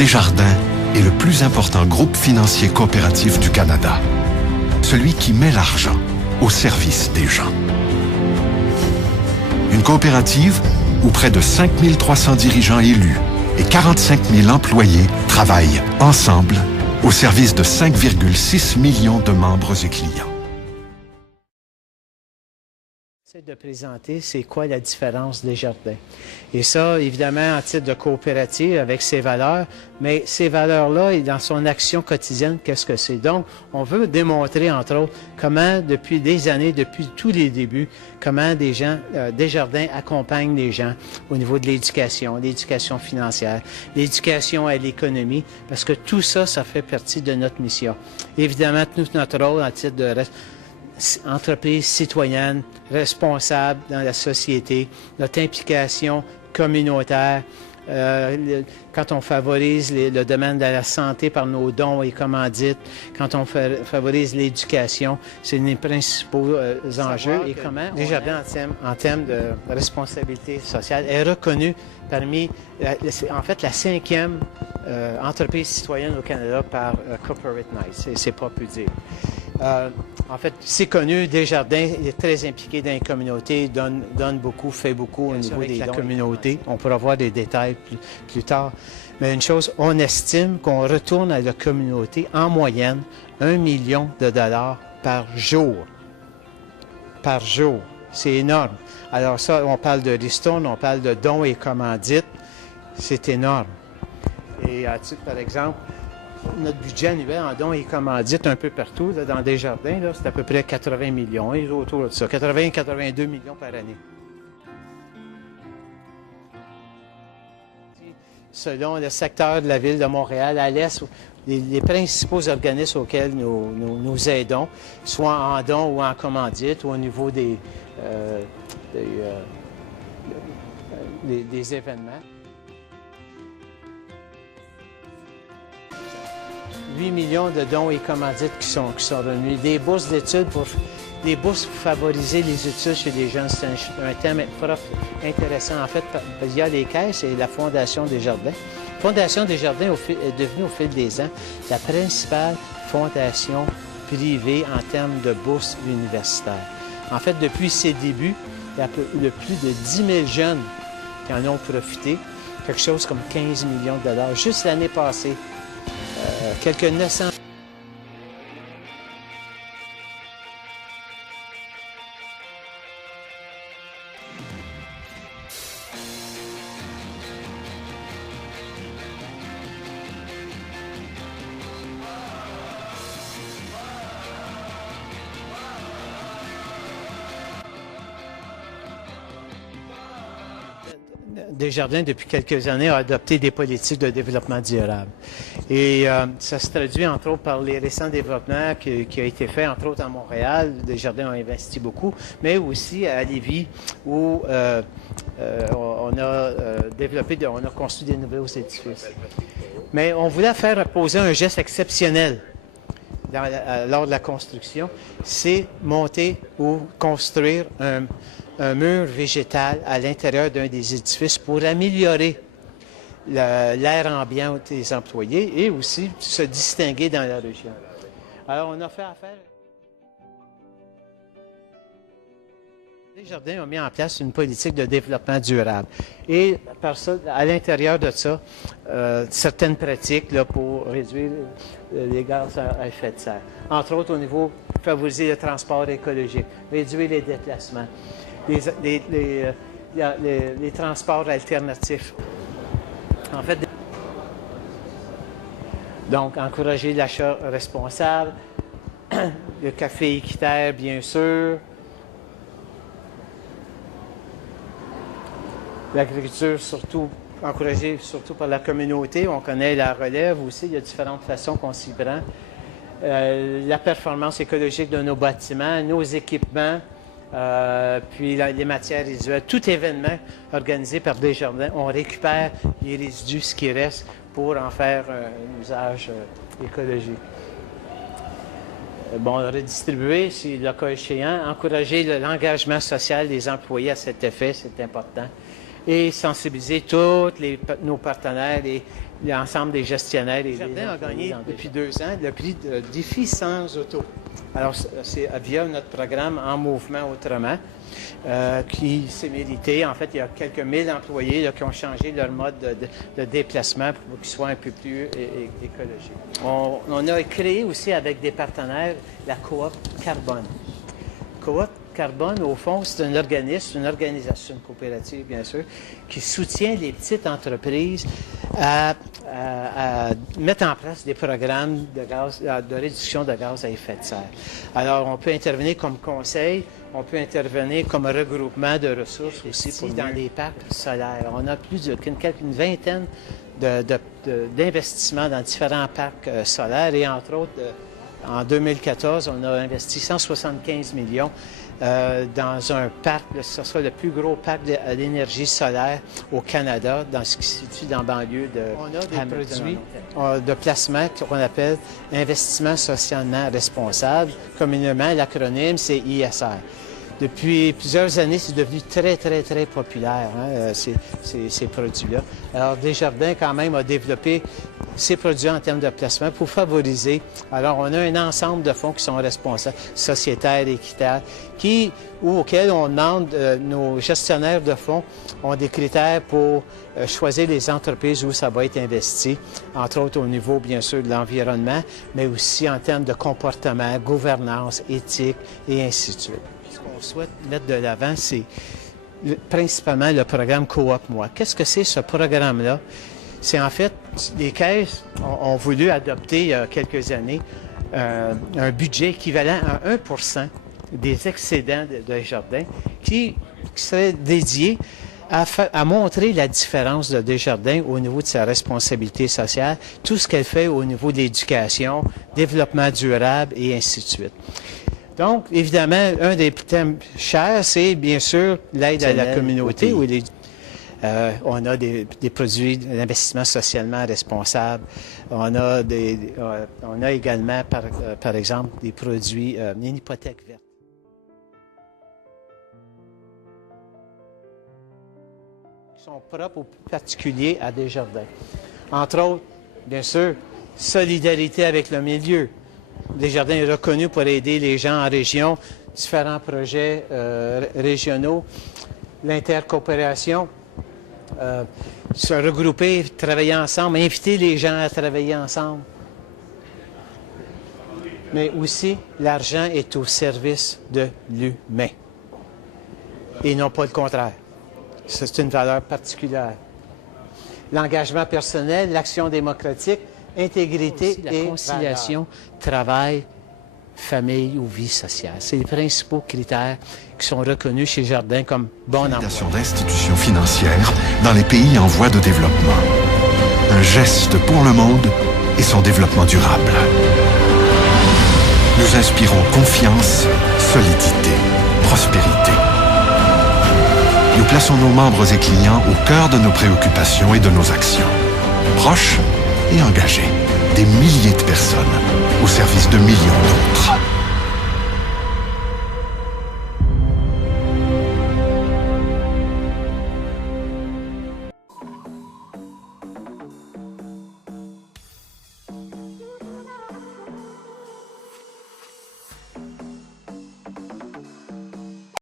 Desjardins est le plus important groupe financier coopératif du Canada. Celui qui met l'argent au service des gens. Une coopérative où près de 5300 dirigeants élus et 45 000 employés travaillent ensemble au service de 5,6 millions de membres et clients. De présenter c'est quoi la différence Desjardins. Et ça, évidemment, en titre de coopérative avec ses valeurs, mais ces valeurs-là, et dans son action quotidienne, qu'est-ce que c'est? Donc, on veut démontrer, entre autres, comment, depuis des années, depuis tous les débuts, comment des gens, Desjardins accompagnent les gens au niveau de l'éducation financière, l'éducation à l'économie, parce que tout ça, ça fait partie de notre mission. Évidemment, tout notre rôle en titre de entreprise citoyenne, responsable dans la société, notre implication communautaire, quand on favorise le domaine de la santé par nos dons et commandites, quand on favorise l'éducation, c'est les principaux enjeux. Et comment Desjardins, en termes de responsabilité sociale, est reconnu parmi, en fait, la 5e entreprise citoyenne au Canada par Corporate Knights. C'est pas plus dire. En fait, c'est connu, Desjardins est très impliqué dans les communautés, donne beaucoup, fait beaucoup au niveau de la communauté. On pourra voir des détails plus tard. Mais une chose, on estime qu'on retourne à la communauté en moyenne 1 million de dollars par jour. Par jour. C'est énorme. Alors ça, on parle de ristournes, on parle de dons et commandites. C'est énorme. Et à titre, par exemple, notre budget annuel en dons et commandites un peu partout, là, dans Desjardins, c'est à peu près 80 millions, et autour de ça, 80-82 millions par année. Selon le secteur de la ville de Montréal, à l'est, les principaux organismes auxquels nous aidons, soit en dons ou en commandite, ou au niveau des événements. 8 millions de dons et commandites qui sont revenus. Des bourses d'études pour favoriser les études chez les jeunes. C'est un thème intéressant. En fait, il y a les caisses et la Fondation Desjardins. La Fondation Desjardins est devenue au fil des ans la principale fondation privée en termes de bourses universitaires. En fait, depuis ses débuts, il y a plus de 10 000 jeunes qui en ont profité. Quelque chose comme 15 millions de dollars. Juste l'année passée, quelques 900. Desjardins, depuis quelques années, a adopté des politiques de développement durable. Et ça se traduit, entre autres, par les récents développements qui ont été faits, entre autres, à Montréal. Desjardins ont investi beaucoup, mais aussi à Lévis, où on a construit des nouveaux édifices. Mais on voulait faire poser un geste exceptionnel lors de la construction, c'est monter ou construire un mur végétal à l'intérieur d'un des édifices pour améliorer l'air ambiant des employés et aussi se distinguer dans la région. Alors, on a fait affaire. Desjardins ont mis en place une politique de développement durable. Et par ça, à l'intérieur de ça, certaines pratiques là, pour réduire les gaz à effet de serre. Entre autres, au niveau favoriser le transport écologique, réduire les déplacements, les transports alternatifs. En fait, donc, encourager l'achat responsable, le café équitaire, bien sûr, l'agriculture, encouragée surtout par la communauté. On connaît la relève aussi, il y a différentes façons qu'on s'y prend. La performance écologique de nos bâtiments, nos équipements, puis les matières résiduelles. Tout événement organisé par Desjardins, on récupère les résidus, ce qui reste, pour en faire un usage écologique. Bon, redistribuer, si le cas échéant, encourager l'engagement social des employés à cet effet, c'est important. Et sensibiliser tous nos partenaires, l'ensemble des gestionnaires. Et Desjardins a gagné depuis 2 ans le prix de Défi sans auto. Alors, c'est via notre programme En mouvement autrement qui s'est mérité. En fait, il y a quelques mille employés là, qui ont changé leur mode de déplacement pour qu'ils soient un peu plus écologiques. On a créé aussi avec des partenaires la Coop Carbone. Coop Carbone, au fond, c'est un organisme, une organisation coopérative, bien sûr, qui soutient les petites entreprises à mettre en place des programmes de réduction de gaz à effet de serre. Alors, on peut intervenir comme conseil, on peut intervenir comme regroupement de ressources aussi dans les parcs solaires. On a une vingtaine d'investissements dans différents parcs solaires et, entre autres, en 2014, on a investi 175 millions dans un parc, ce sera le plus gros parc d'énergie solaire au Canada, dans ce qui se situe dans la banlieue de Hamilton. On a des produits de placement qu'on appelle investissement socialement responsable. Communément, l'acronyme, c'est ISR. Depuis plusieurs années, c'est devenu très, très, très populaire, hein, ces produits-là. Alors, Desjardins, quand même, a développé ces produits en termes de placement pour favoriser. Alors, on a un ensemble de fonds qui sont responsables, sociétaires, équitables, auxquels on demande, nos gestionnaires de fonds ont des critères pour choisir les entreprises où ça va être investi, entre autres au niveau, bien sûr, de l'environnement, mais aussi en termes de comportement, gouvernance, éthique et ainsi de suite. Ce qu'on souhaite mettre de l'avant, c'est principalement le programme Coop Moi. Qu'est-ce que c'est ce programme-là? C'est en fait, les caisses ont voulu adopter il y a quelques années un budget équivalent à 1% des excédents de Desjardins qui serait dédié à montrer la différence de Desjardins au niveau de sa responsabilité sociale, tout ce qu'elle fait au niveau de l'éducation, développement durable et ainsi de suite. Donc, évidemment, un des thèmes chers, c'est bien sûr l'aide à la communauté. On a des produits d'investissement socialement responsable. On a également, par exemple, des produits, une hypothèque verte. Qui sont propres aux particuliers à Desjardins. Entre autres, bien sûr, solidarité avec le milieu. Desjardins est reconnu pour aider les gens en région, différents projets régionaux, l'intercoopération, se regrouper, travailler ensemble, inviter les gens à travailler ensemble. Mais aussi, l'argent est au service de l'humain et non pas le contraire. C'est une valeur particulière. L'engagement personnel, l'action démocratique, intégrité et conciliation, travail, famille ou vie sociale. C'est les principaux critères qui sont reconnus chez Jardin comme bon emploi. D'institutions financières dans les pays en voie de développement. Un geste pour le monde et son développement durable. Nous inspirons confiance, solidité, prospérité. Nous plaçons nos membres et clients au cœur de nos préoccupations et de nos actions. Proches et engagés, des milliers de personnes au service de millions d'autres.